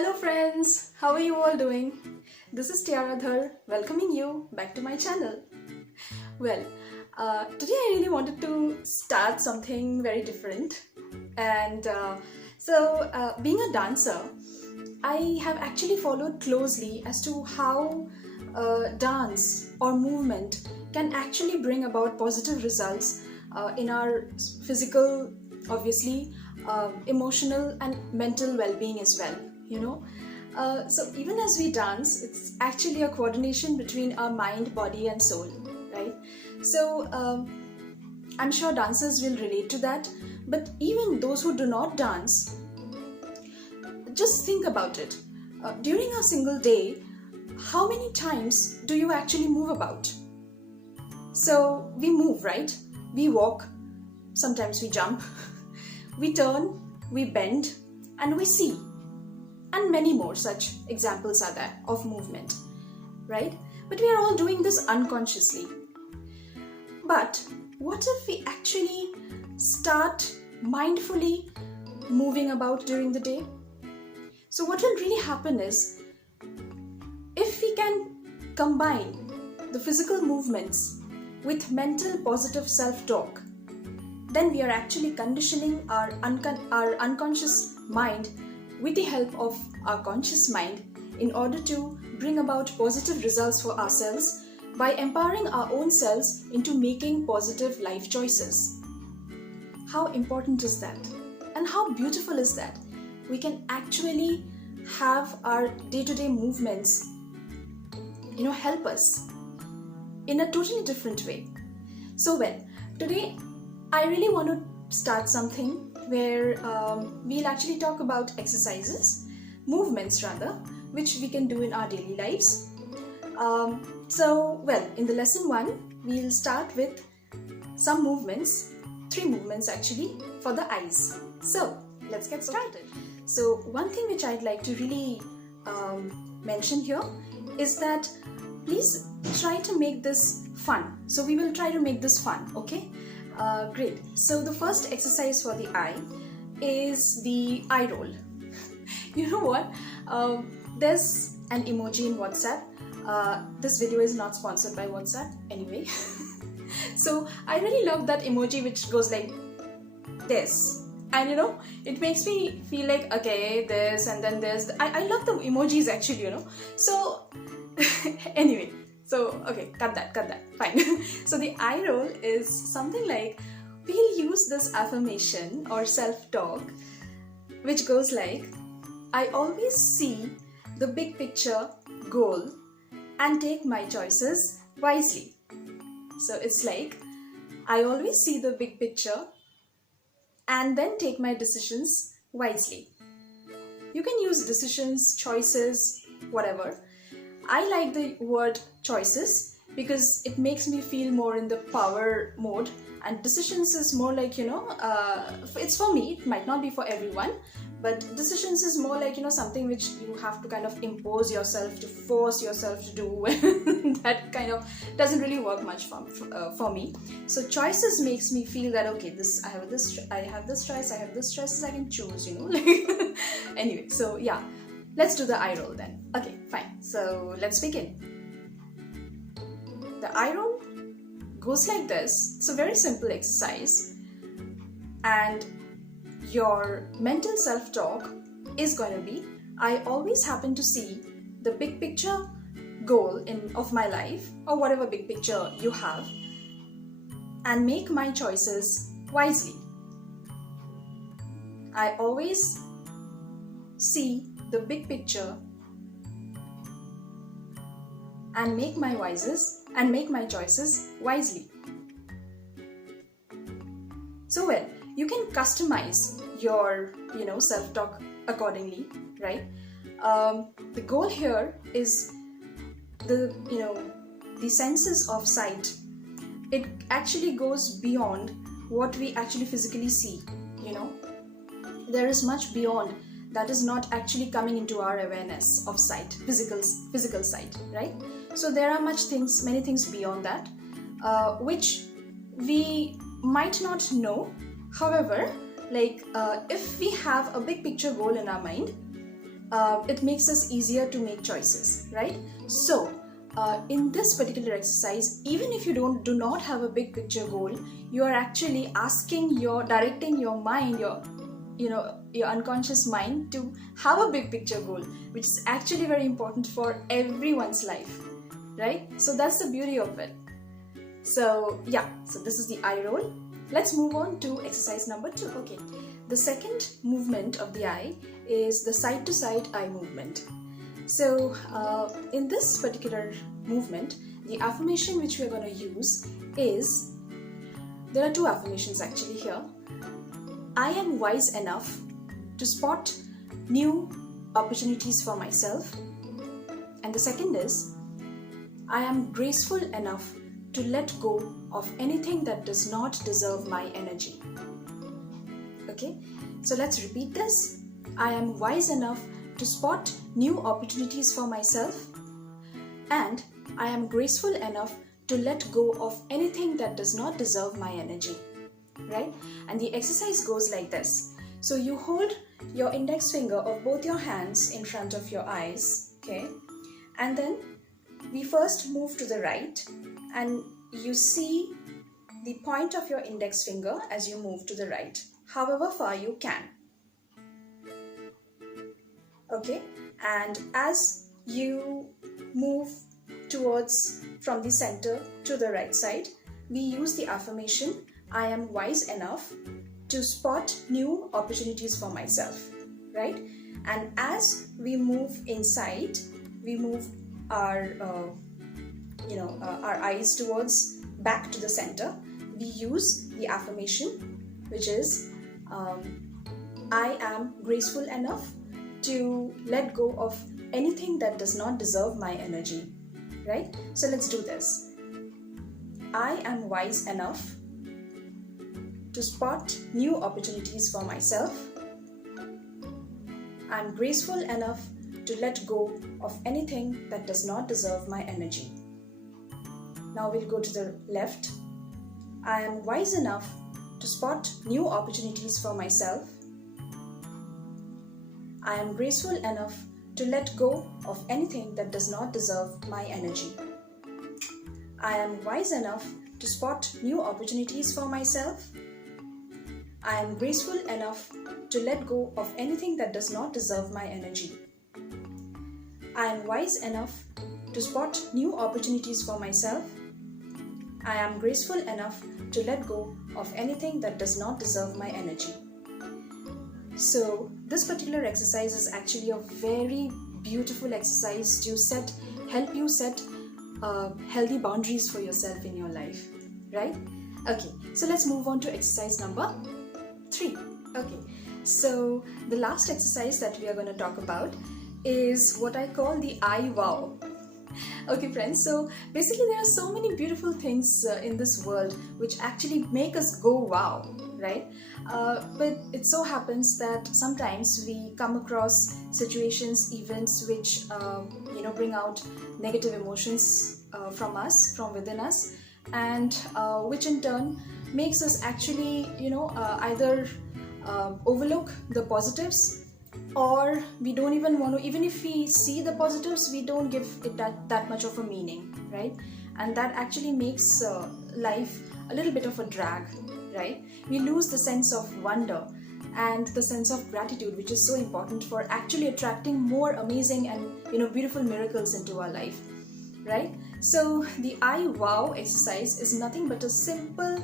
Hello friends, how are you all doing? This is Tiaradhar welcoming you back to my channel. Well, today I really wanted to start something very different and being a dancer, I have actually followed closely as to how dance or movement can actually bring about positive results in our physical, obviously, emotional and mental well-being as well, you know. So even as we dance, it's actually a coordination between our mind, body and soul, right? So I'm sure dancers will relate to that, but even those who do not dance, just think about it. During a single day, how many times do you actually move about? So we move, right? We walk, sometimes we jump, we turn, we bend, and we see. And many more such examples are there of movement, right? But we are all doing this unconsciously. But what if we actually start mindfully moving about during the day? So what will really happen is, if we can combine the physical movements with mental positive self-talk, then we are actually conditioning our unconscious mind with the help of our conscious mind in order to bring about positive results for ourselves by empowering our own selves into making positive life choices. How important is that? And how beautiful is that? We can actually have our day-to-day movements, help us in a totally different way. So today I really want to start something where we'll actually talk about exercises, movements rather, which we can do in our daily lives. In the lesson 1, we'll start with some movements, 3 movements actually, for the eyes. So let's get started. So one thing which I'd like to really mention here is that please try to make this fun. So we will try to make this fun, okay? Great. So the first exercise for the eye is the eye roll. You know what? There's an emoji in WhatsApp. This video is not sponsored by WhatsApp anyway. So I really love that emoji which goes like this. And it makes me feel like, okay, this and then this. I love the emojis actually, So anyway. So, okay, cut that, fine. So the eye roll is something like, we'll use this affirmation or self-talk, which goes like, I always see the big picture goal and take my choices wisely. So it's like, I always see the big picture and then take my decisions wisely. You can use decisions, choices, whatever. I like the word choices because it makes me feel more in the power mode, and decisions is more like, it's for me, it might not be for everyone, but decisions is more like, something which you have to kind of impose yourself, to force yourself to do. That kind of doesn't really work much for me. So choices makes me feel that, okay, I have this choice, I have this choices, I can choose, Anyway, so yeah. Let's do the eye roll then. Okay, fine. So let's begin. The eye roll goes like this. It's a very simple exercise. And your mental self-talk is going to be, I always happen to see the big picture goal of my life, or whatever big picture you have, and make my choices wisely. I always see the big picture and make my choices wisely. So you can customize your self-talk accordingly, right? The goal here is the senses of sight. It actually goes beyond what we actually physically see. There is much beyond that is not actually coming into our awareness of sight, physical sight, right? So there are many things beyond that, which we might not know. However, if we have a big picture goal in our mind, it makes us easier to make choices, right? So in this particular exercise, even if you do not have a big picture goal, you are actually directing your mind, your unconscious mind, to have a big picture goal, which is actually very important for everyone's life, right? So that's the beauty of it. So yeah, so this is the eye roll. Let's move on to exercise number 2. Okay, the second movement of the eye is the side to side eye movement. So in this particular movement, the affirmation which we are going to use is, there are 2 affirmations actually here. I am wise enough to spot new opportunities for myself. And the second is, I am graceful enough to let go of anything that does not deserve my energy. Okay, so let's repeat this. I am wise enough to spot new opportunities for myself, and I am graceful enough to let go of anything that does not deserve my energy, right? And the exercise goes like this. So you hold your index finger of both your hands in front of your eyes, okay? And then we first move to the right, and you see the point of your index finger as you move to the right, however far you can. Okay, and as you move towards from the center to the right side, we use the affirmation, I am wise enough to spot new opportunities for myself, right? And as we move inside, we move our eyes towards back to the center. We use the affirmation, which is I am graceful enough to let go of anything that does not deserve my energy, right? So let's do this. I am wise enough to spot new opportunities for myself. I'm graceful enough to let go of anything that does not deserve my energy. Now we'll go to the left. I am wise enough to spot new opportunities for myself. I am graceful enough to let go of anything that does not deserve my energy. I am wise enough to spot new opportunities for myself. I am graceful enough to let go of anything that does not deserve my energy. I am wise enough to spot new opportunities for myself. I am graceful enough to let go of anything that does not deserve my energy. So this particular exercise is actually a very beautiful exercise to help you set healthy boundaries for yourself in your life, right? Okay, so let's move on to exercise number 3. Okay, so the last exercise that we are going to talk about is what I call the I wow. Okay friends, so basically there are so many beautiful things in this world which actually make us go wow, right? But it so happens that sometimes we come across situations, events which bring out negative emotions from within us, and which in turn makes us actually either overlook the positives, or we don't even want to, even if we see the positives, we don't give it that much of a meaning, right? And that actually makes life a little bit of a drag, right? We lose the sense of wonder and the sense of gratitude, which is so important for actually attracting more amazing and beautiful miracles into our life, right? So the I wow exercise is nothing but a simple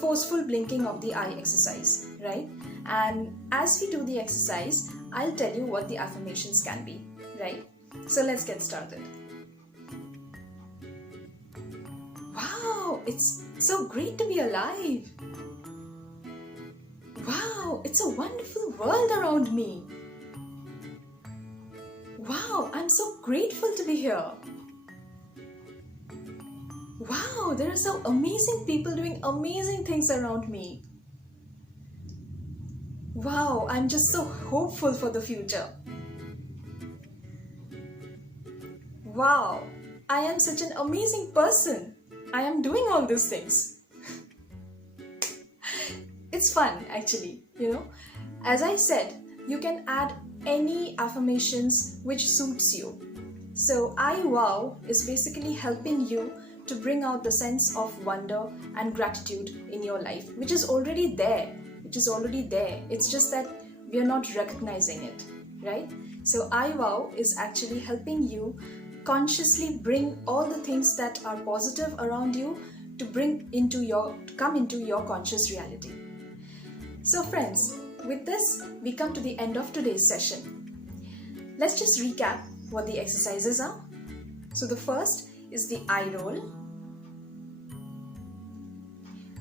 forceful blinking of the eye exercise, right? And as we do the exercise, I'll tell you what the affirmations can be, right? So let's get started. Wow, it's so great to be alive. Wow, it's a wonderful world around me. Wow, I'm so grateful to be here. Wow, there are so amazing people doing amazing things around me. Wow, I'm just so hopeful for the future. Wow, I am such an amazing person. I am doing all these things. It's fun actually, As I said, you can add any affirmations which suits you. So I wow is basically helping you to bring out the sense of wonder and gratitude in your life, which is already there. It's just that we are not recognizing it, right? So I wow is actually helping you consciously bring all the things that are positive around you to come into your conscious reality. So friends, with this, we come to the end of today's session. Let's just recap what the exercises are. So the first is the eye roll,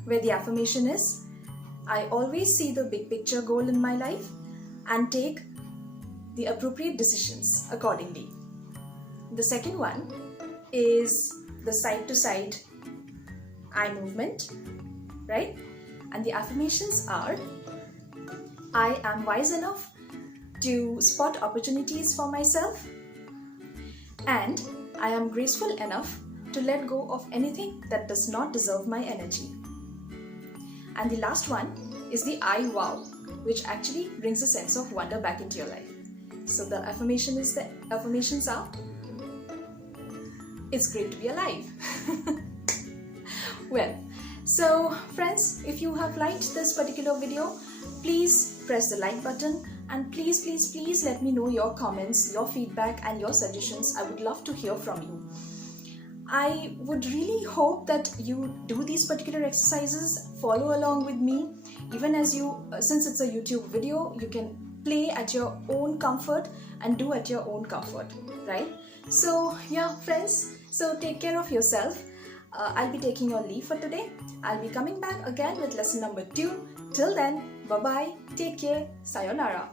where the affirmation is, I always see the big picture goal in my life and take the appropriate decisions accordingly. The second one is the side to side eye movement, right? And the affirmations are, I am wise enough to spot opportunities for myself, and I am graceful enough to let go of anything that does not deserve my energy. And the last one is the I wow, which actually brings a sense of wonder back into your life. So the affirmations are, it's great to be alive. Well, so friends, if you have liked this particular video, please press the like button, and please let me know your comments, your feedback and your suggestions. I would love to hear from you. I would really hope that you do these particular exercises, follow along with me, even as since it's a YouTube video, you can play at your own comfort and do at your own comfort, right? So yeah, friends, so take care of yourself. I'll be taking your leave for today. I'll be coming back again with lesson number 2. Till then, bye-bye, take care, sayonara.